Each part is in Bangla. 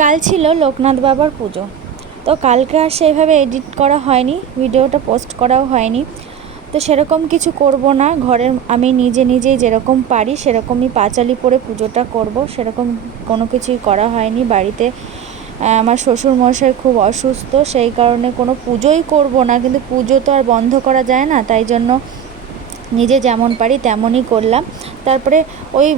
কাল ছিল লোকনাথ বাবার পুজো। তো কালকে আর সেইভাবে এডিট করা হয়নি, ভিডিওটা পোস্ট করাও হয়নি। তো সেরকম কিছু করব না, ঘরের আমি নিজে নিজেই যেরকম পারি সেরকমই পাঁচালি পরে পুজোটা করব, সেরকম কোনো কিছুই করা হয়নি। বাড়িতে আমার শ্বশুর মশাই খুব অসুস্থ, সেই কারণে কোনো পুজোই করব না, কিন্তু পুজো তো আর বন্ধ করা যায় না, তাই জন্য নিজে যেমন পারি তেমনই করলাম। তারপরে ওই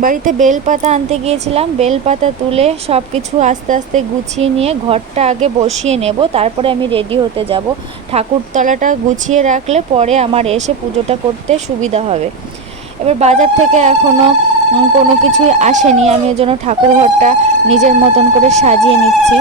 বাড়িতে বেলপাতা আনতে গিয়েছিলাম। বেলপাতা তুলে সব কিছু আস্তে আস্তে গুছিয়ে নিয়ে ঘরটা আগে বসিয়ে নেব, তারপরে আমি রেডি হতে যাব। ঠাকুরতলাটা গুছিয়ে রাখলে পরে আমার এসে পুজোটা করতে সুবিধা হবে। এবার বাজার থেকে এখনও কোনো কিছুই আসেনি। আমি ওই জন্য ঠাকুর ঘরটা নিজের মতন করে সাজিয়ে নিচ্ছি।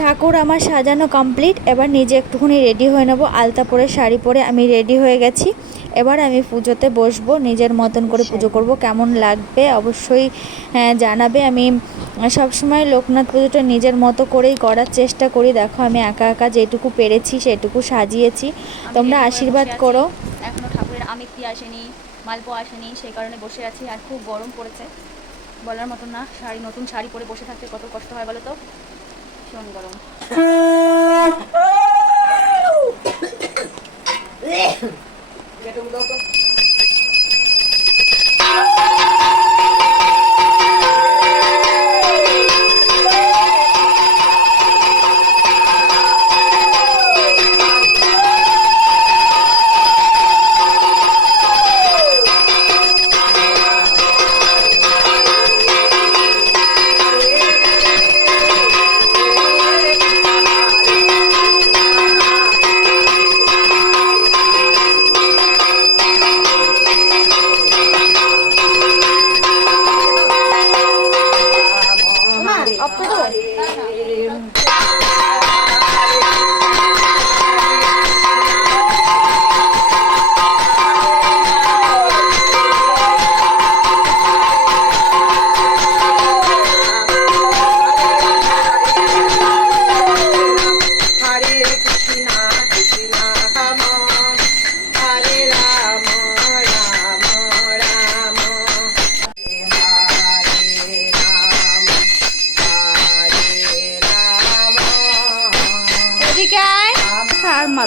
ঠাকুর আমার সাজানো কমপ্লিট এবার নিজে একটুখানি রেডি হয়ে নেব। আলতা পরে শাড়ি পরে আমি রেডি হয়ে গেছি। এবার আমি পুজোতে বসবো। নিজের মতন করে পুজো করব। কেমন লাগবে অবশ্যই হ্যাঁ, জানাবে। আমি সবসময় লোকনাথ পুজোটা নিজের মতো করেই করার চেষ্টা করি। দেখো আমি একা একা যেটুকু পেরেছি সেটুকু সাজিয়েছি। তোমরা আশীর্বাদ করো। এখনও ঠাকুরের আমিত্তি আসেনি মালপো আসেনি সেই কারণে বসে আছি। আর খুব গরম পড়েছে। বলার মতো না, শাড়ি, নতুন শাড়ি পরে বসে থাকতে কত কষ্ট হয় বলো তো? ভীষণ গরম।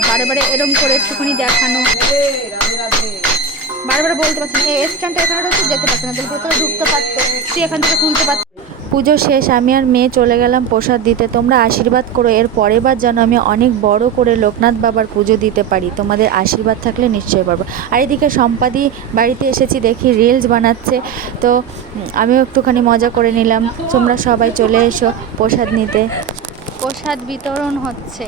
বারে বারে এরম করে একটুখানি দেখানো। বারে বারে বলতে পারছি না। এই স্ট্যান্ডটা এখানে রয়েছে যেতে পারছে না। তাহলে ভেতরে ঢুকতে পারতো তুই এখান থেকে তুলতে পারত। পুজো শেষ আমি আর মেয়ে চলে গেলাম প্রসাদ দিতে। তোমরা আশীর্বাদ করো এর পরের বার যেন আমি অনেক বড় করে লোকনাথ বাবার পুজো দিতে পারি। তোমাদের আশীর্বাদ থাকলে নিশ্চয়ই পারব। আর এদিকে সম্পাদি বাড়িতে এসেছি দেখি রিলস বানাচ্ছে। তো আমিও একটুখানি মজা করে নিলাম। তোমরা সবাই চলে এসো প্রসাদ নিতে। প্রসাদ বিতরণ হচ্ছে।